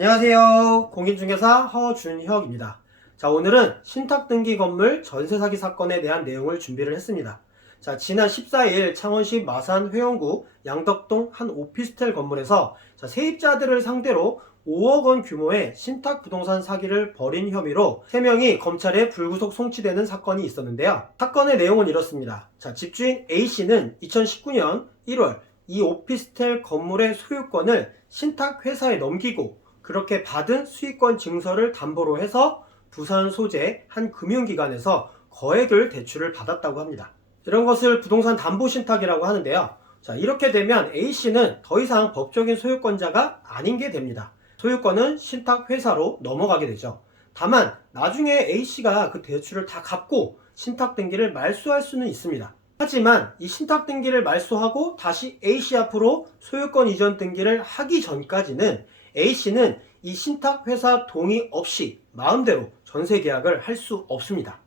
안녕하세요. 공인중개사 허준혁입니다. 자, 오늘은 신탁등기 건물 전세 사기 사건에 대한 내용을 준비를 했습니다. 자, 지난 14일 창원시 마산 회원구 양덕동 한 오피스텔 건물에서 세입자들을 상대로 5억 원 규모의 신탁 부동산 사기를 벌인 혐의로 3명이 검찰에 불구속 송치되는 사건이 있었는데요. 사건의 내용은 이렇습니다. 자, 집주인 A씨는 2019년 1월 이 오피스텔 건물의 소유권을 신탁회사에 넘기고 그렇게 받은 수익권 증서를 담보로 해서 부산 소재 한 금융기관에서 거액을 대출을 받았다고 합니다. 이런 것을 부동산 담보신탁이라고 하는데요. 자, 이렇게 되면 A씨는 더 이상 법적인 소유권자가 아닌 게 됩니다. 소유권은 신탁회사로 넘어가게 되죠. 다만 나중에 A씨가 그 대출을 다 갚고 신탁등기를 말소할 수는 있습니다. 하지만 이 신탁등기를 말소하고 다시 A씨 앞으로 소유권 이전 등기를 하기 전까지는 A씨는 이 신탁회사 동의 없이 마음대로 전세계약을 할 수 없습니다.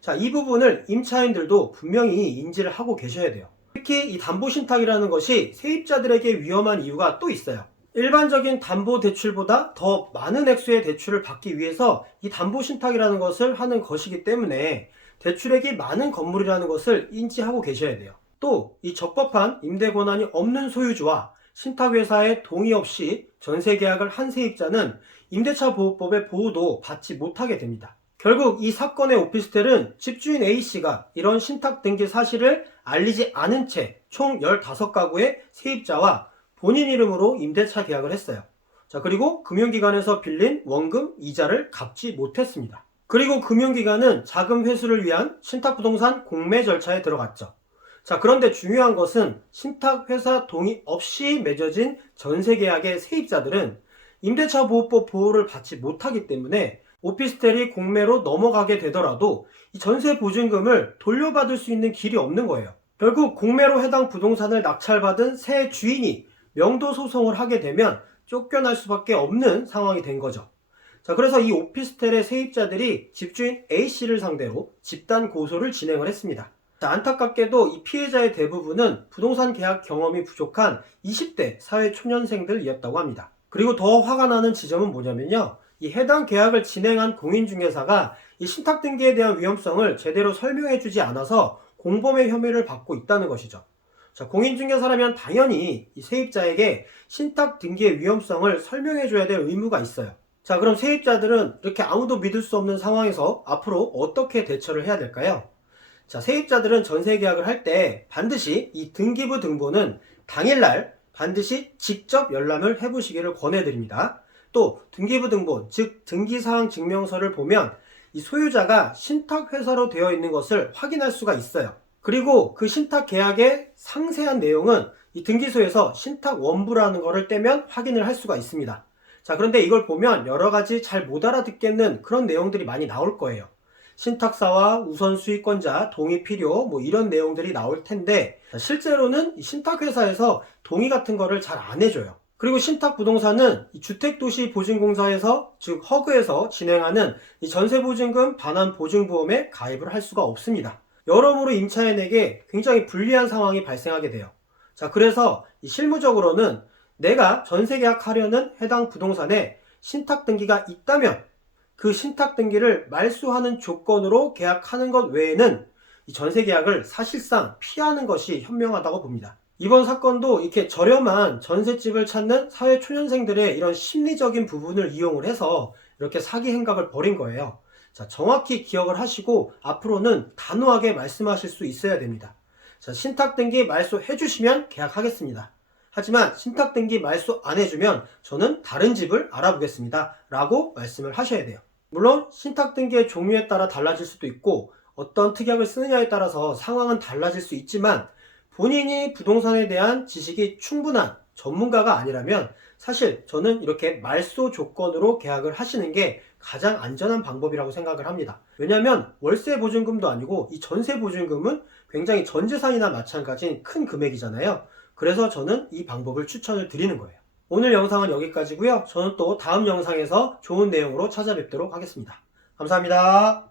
자, 이 부분을 임차인들도 분명히 인지를 하고 계셔야 돼요. 특히 이 담보신탁이라는 것이 세입자들에게 위험한 이유가 또 있어요. 일반적인 담보대출보다 더 많은 액수의 대출을 받기 위해서 이 담보신탁이라는 것을 하는 것이기 때문에 대출액이 많은 건물이라는 것을 인지하고 계셔야 돼요. 또 이 적법한 임대 권한이 없는 소유주와 신탁회사의 동의 없이 전세계약을 한 세입자는 임대차 보호법의 보호도 받지 못하게 됩니다. 결국 이 사건의 오피스텔은 집주인 A씨가 이런 신탁등기 사실을 알리지 않은 채 총 15가구의 세입자와 본인 이름으로 임대차 계약을 했어요. 자, 그리고 금융기관에서 빌린 원금, 이자를 갚지 못했습니다. 그리고 금융기관은 자금 회수를 위한 신탁부동산 공매 절차에 들어갔죠. 자, 그런데 중요한 것은 신탁회사 동의 없이 맺어진 전세계약의 세입자들은 임대차 보호법 보호를 받지 못하기 때문에 오피스텔이 공매로 넘어가게 되더라도 이 전세 보증금을 돌려받을 수 있는 길이 없는 거예요. 결국 공매로 해당 부동산을 낙찰받은 새 주인이 명도 소송을 하게 되면 쫓겨날 수밖에 없는 상황이 된 거죠. 자, 그래서 이 오피스텔의 세입자들이 집주인 A씨를 상대로 집단 고소를 진행을 했습니다. 자, 안타깝게도 이 피해자의 대부분은 부동산 계약 경험이 부족한 20대 사회초년생들이었다고 합니다. 그리고 더 화가 나는 지점은 뭐냐면요. 이 해당 계약을 진행한 공인중개사가 이 신탁등기에 대한 위험성을 제대로 설명해주지 않아서 공범의 혐의를 받고 있다는 것이죠. 자, 공인중개사라면 당연히 이 세입자에게 신탁등기의 위험성을 설명해줘야 될 의무가 있어요. 자, 그럼 세입자들은 이렇게 아무도 믿을 수 없는 상황에서 앞으로 어떻게 대처를 해야 될까요? 자, 세입자들은 전세계약을 할 때 반드시 이 등기부 등본은 당일날 반드시 직접 열람을 해보시기를 권해드립니다. 또 등기부 등본, 즉 등기사항 증명서를 보면 이 소유자가 신탁회사로 되어 있는 것을 확인할 수가 있어요. 그리고 그 신탁계약의 상세한 내용은 이 등기소에서 신탁원부라는 것을 떼면 확인을 할 수가 있습니다. 자, 그런데 이걸 보면 여러 가지 잘 못 알아듣겠는 그런 내용들이 많이 나올 거예요. 신탁사와 우선 수익권자 동의 필요 이런 내용들이 나올 텐데 실제로는 이 신탁회사에서 동의 같은 거를 잘 안 해줘요. 그리고 신탁부동산은 이 주택도시보증공사에서 즉 허그에서 진행하는 이 전세보증금 반환보증보험에 가입을 할 수가 없습니다. 여러모로 임차인에게 굉장히 불리한 상황이 발생하게 돼요. 자, 그래서 이 실무적으로는 내가 전세계약하려는 해당 부동산에 신탁등기가 있다면 그 신탁등기를 말소하는 조건으로 계약하는 것 외에는 이 전세계약을 사실상 피하는 것이 현명하다고 봅니다. 이번 사건도 이렇게 저렴한 전셋집을 찾는 사회초년생들의 이런 심리적인 부분을 이용을 해서 이렇게 사기 행각을 벌인 거예요. 자, 정확히 기억을 하시고 앞으로는 단호하게 말씀하실 수 있어야 됩니다. 자, 신탁등기 말소 해주시면 계약하겠습니다. 하지만 신탁등기 말소 안 해주면 저는 다른 집을 알아보겠습니다 라고 말씀을 하셔야 돼요. 물론 신탁등기의 종류에 따라 달라질 수도 있고 어떤 특약을 쓰느냐에 따라서 상황은 달라질 수 있지만 본인이 부동산에 대한 지식이 충분한 전문가가 아니라면 사실 저는 이렇게 말소 조건으로 계약을 하시는 게 가장 안전한 방법이라고 생각을 합니다. 왜냐하면 월세 보증금도 아니고 이 전세 보증금은 굉장히 전 재산이나 마찬가지인 큰 금액이잖아요. 그래서 저는 이 방법을 추천을 드리는 거예요. 오늘 영상은 여기까지고요. 저는 또 다음 영상에서 좋은 내용으로 찾아뵙도록 하겠습니다. 감사합니다.